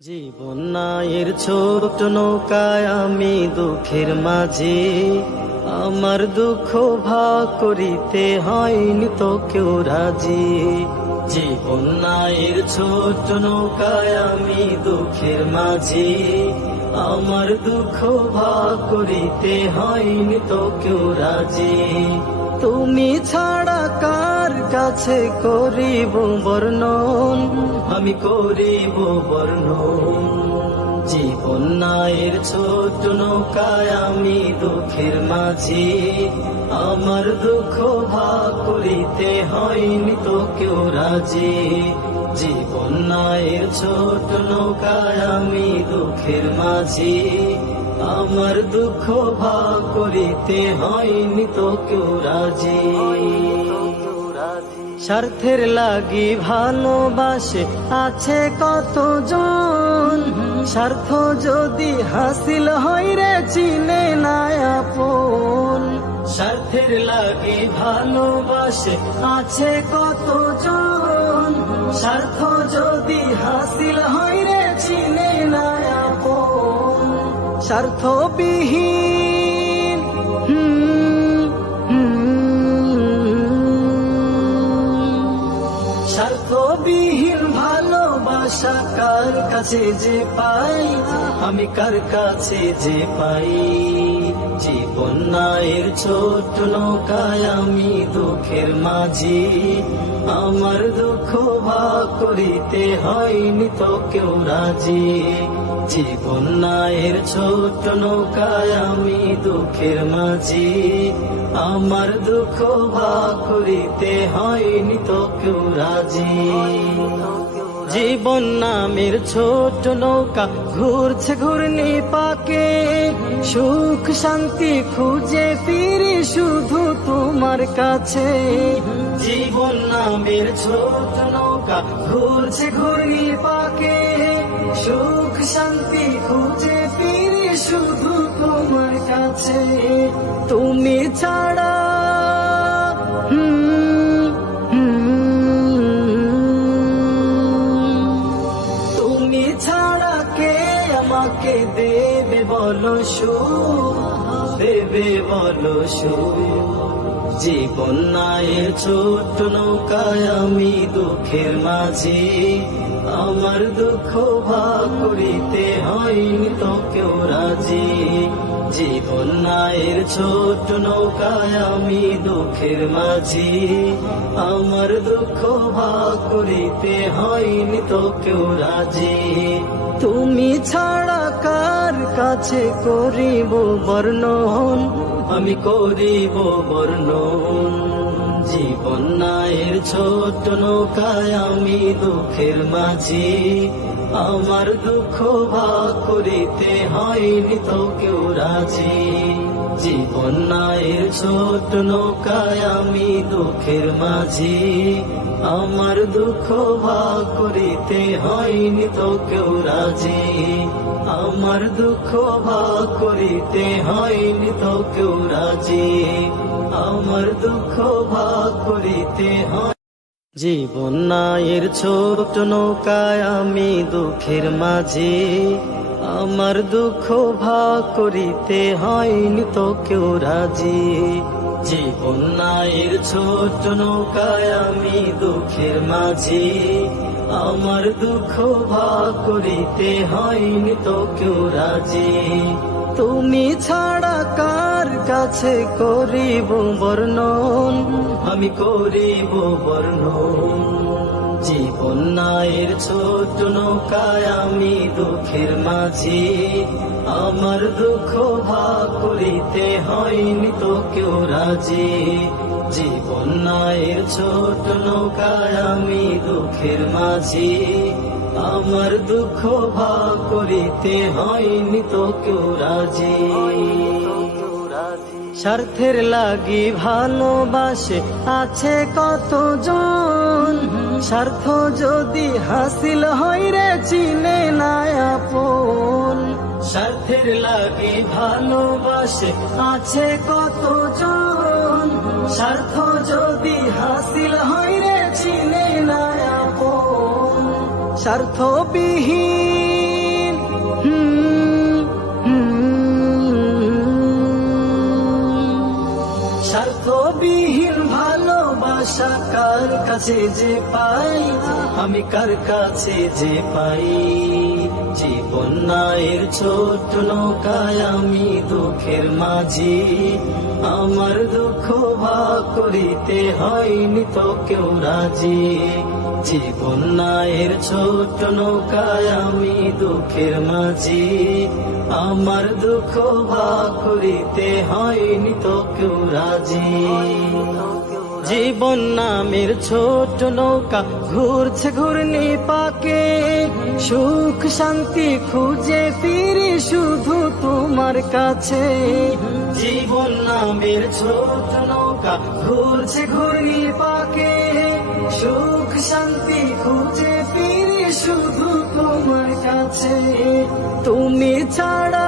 জীবন নায়ের ছোট নৌকায় আমি দুঃখের মাঝে, আমার দুঃখ ভাগ করিতে হয়নি তো কেউ রাজি। জীবন নায়ের ছোট নৌকায় আমি দুঃখের মাঝে, আমার দুঃখ ভাগ করিতে হয়নি তো কেউ রাজি। তুমি ছাড়া কার কাছে করিব বর্ণন, আমি করিব বর্ণন। জীবন নায়ের ছোট নৌকায় আমি দুঃখের মাঝে, আমার দুঃখ ভাগ করিতে হয়নি তো কেউ রাজি। জীবন নায়ের ছোট নৌকায় আমি দুঃখের মাঝে, আমার দুঃখ ভাগ করিতে হয়নি তো কেউ রাজি। স্বার্থের লাগি ভালোবাসে আছে কতজন, স্বার্থ যদি হাসিল হয় রে চিনে না আপন। স্বার্থের লাগি ভালোবাসে আছে কতজন, স্বার্থ যদি হাসিল হয় রে চিনে না আপন। স্বার্থবিহীন স্বার্থবিহীন ভালোবাসা কার কাছে যে পাই, আমি কার কাছে যে পাই। জীবন নায়ের ছোট নৌকায় আমি দুঃখের মাঝি, আমার দুঃখ ভাগ করিতে হয়নি তো কেউ রাজি। জীবন নায়ের ছোট নৌকায় আমি দুঃখের মাঝি, আমার দুঃখ ভাগ করিতে হয়নি তো কেউ রাজি। জীবন নামের ছোট নৌকা ঘুরছে ঘূর্ণি পাকে, সুখ শান্তি খুঁজে ফিরি শুধু তোমার কাছে। জীবন নামের ছোট নৌকা ঘুরছে ঘূর্ণি পাকে, সুখ শান্তি খুঁজে ফিরি শুধু তোমার কাছে। তুমি ছাড়া তুমি ছাড়া কে আমাকে দেবে বলো সুখ, দেবে বলো সুখ। জীবন নায়ের ছোট নৌকায় আমি দুঃখের মাঝে, আমার দুঃখ ভাগ করিতে হয়নি তো কেউ রাজি। জীবন নায়ের ছোট নৌকায় আমি দুঃখের মাঝে, আমার দুঃখ ভাগ করিতে হয়নি তো কেউ রাজি। তুমি ছাড়া কার কাছে করিব বর্ণন, আমি করিব বর্ণন। জীবন নায়ের ছোট নৌকায় আমি দুঃখের মাঝে, আমার দুঃখ ভাগ করিতে হয়নি তো কেউ রাজি। জীবন নায়ের ছোট নৌকায় আমি দুঃখের মাঝে, আমার দুঃখ ভাগ করিতে হয়নি তো কেউ রাজি। আমার দুঃখ ভাগ করিতে হয়নি তো কেউ রাজি, আমার দুঃখ ভাগ করিতে হয়। জীবন নায়ের ছোট নৌকায় আমি দুঃখের মাঝে, আমার দুঃখ ভাগ করিতে হয়নি তো কেউ রাজি। জীবন নায়ের ছোট নৌকায় আমি দুঃখের মাঝে, আমার দুঃখ ভাগ করিতে হয়নি তো কেউ রাজি। তুমি ছাড়া কার কাছে করিব বর্ণন, আমি করিব বর্ণন। জীবন নায়ের ছোট নৌকায় আমি দুঃখের মাঝে, আমার দুঃখ ভাগ করিতে হয়নি তো কেউ রাজি। জীবন নায়ের ছোট নৌকায় আমি দুঃখের মাঝে, আমার দুঃখ ভাগ করিতে হয়নি তো কেউ রাজি। স্বার্থের লাগি ভালোবাসে আছে কতজন, স্বার্থ যদি হাসিল হয় রে চিনে না আপন। স্বার্থের লাগি ভালোবাসে আছে কতজন, স্বার্থ যদি হাসিল হয় রে চিনে না আপন। স্বার্থবিহীন কাছে যে পাই, আমি কার কাছে যে পাই। জীবন নায়ের ছোট নৌকায় আমি দুঃখের মাঝি, আমার দুঃখ ভাগ করিতে হয়নি তো কেউ রাজি। জীবন নায়ের ছোট নৌকায় আমি দুঃখের মাঝি, আমার দুঃখ ভাগ করিতে হয়নি তো কেউ রাজি। জীবন নামের ছোট নৌকা ঘুরছে ঘূর্ণি পাকে, সুখ শান্তি খুঁজে ফিরি শুধু তোমার কাছে। জীবন নামের ছোট নৌকা ঘুরছে ঘূর্ণি পাকে, সুখ শান্তি খুঁজে ফিরি শুধু তোমার কাছে। তুমি ছাড়া